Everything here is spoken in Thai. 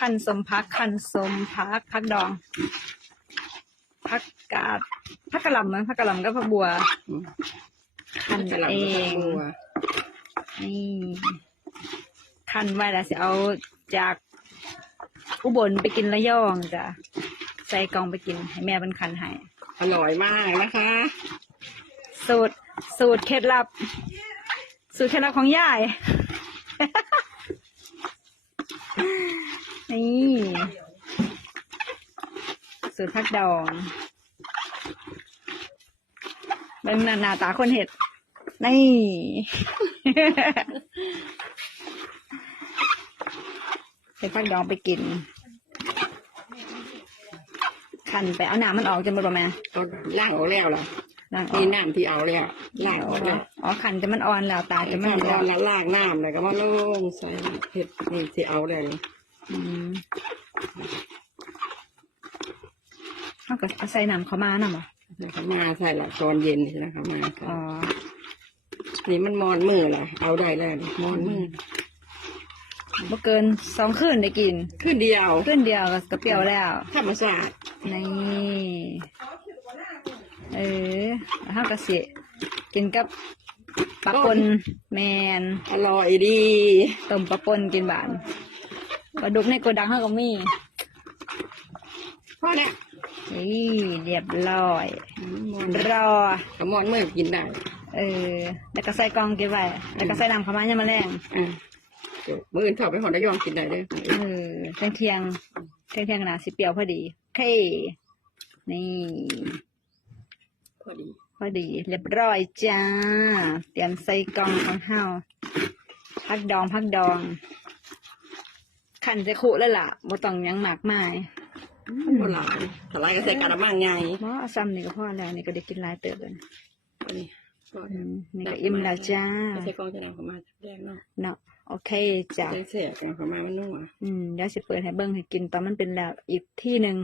ขั้นสมพักขั้นสมพักพักดอง พักกาดพักกะหล่ำมั้ยพักกะหล่ำก็พักบัวอืมขั้นกะหล่ำเอกับงบัวนี่ขั้นไว้แล้วสิเอาจากอุบลไปกินระยองจ้ะใส่กล่องไปกินให้แม่เป็นคันให้อร่อยมากนะคะ สูตรสูตรเคล็ดลับ สูตรเคล็ดลับของยาย นี่ สูตรพักดองเบิ่งหน้าหน้าตาคนเห็ด นี่ใส่พักดองไปกินขันไปเอาหน้ามันออกจนหมดบ่แม่เอาล่างออกแล้วล่ะล้างออนี่กน้ำที่เอาแล้วล่างออกแล้วอ๋อขันจะมันอ่อนแล้วตาจะจะมันไม่เหลืเอาองแล้วล่างน้ำเลยก็มาลงใส่เห็ดนี่ที่เอาแล้วนี่อืมเอา ก็เอาใส่น้ำเข้ามาน่ะบ่นะคะมาใส่ละตอนเย็นนี่นะคะมาอ๋อนี่มันมอนมือล่ะ เอาได้แล้วนี่มอนมือบ่เกินสองคืนได้กินขึ้นเดียวคืนเดียวก็กระเปรี้ยวแล้ว ธรรมศาสตร์นี่เออแล้วเราก็สิกินกับปลาปนแมนอร่อยดีต้มปลาปนกินบานปลาดุกในโกดังเขาก็มีเพราะเนี่ยนี่เรียบร้อยมอนรอกับมอนมือกินได้ เออ แล้วก็ใส่กล่องเก็บไว้ แล้วก็ใส่น้ำเข้ามาเนี่ยามมาแรงอ่าเดี๋ยวมืออื่นถอดไปหอนระยองกินได้เด้อเออเที่ยงเที่ยงเที่ยงเที่ยงๆนะสิเปรี้ยวพอดีโอเคนี่ พอดี พอดี เรียบร้อยจ้า เตรียมใส่กล่องของเฮาพักดองพักดอง ขันจะคุแล้วล่ะบ่ต้องหยังหมากมายโบราณถ้าไรก็ใส่กระมังไงเพราะซ้ำนี่ก็พอแล้วนี่ก็ได้กินหลายเติบแล้วนะอันนี้ก็อืมนี่ก็อิ่มแล้วจ้าใส่กล้องจะนำเข้ามาแรกเนาะเนาะโอเคจ้ะใส่เสียกันเข้ามามันนุ่มอะอืมเดี๋ยวสิเปิดให้เบิ้งให้กินตอนมันเป็นแล้วอีกที่หนึ่ง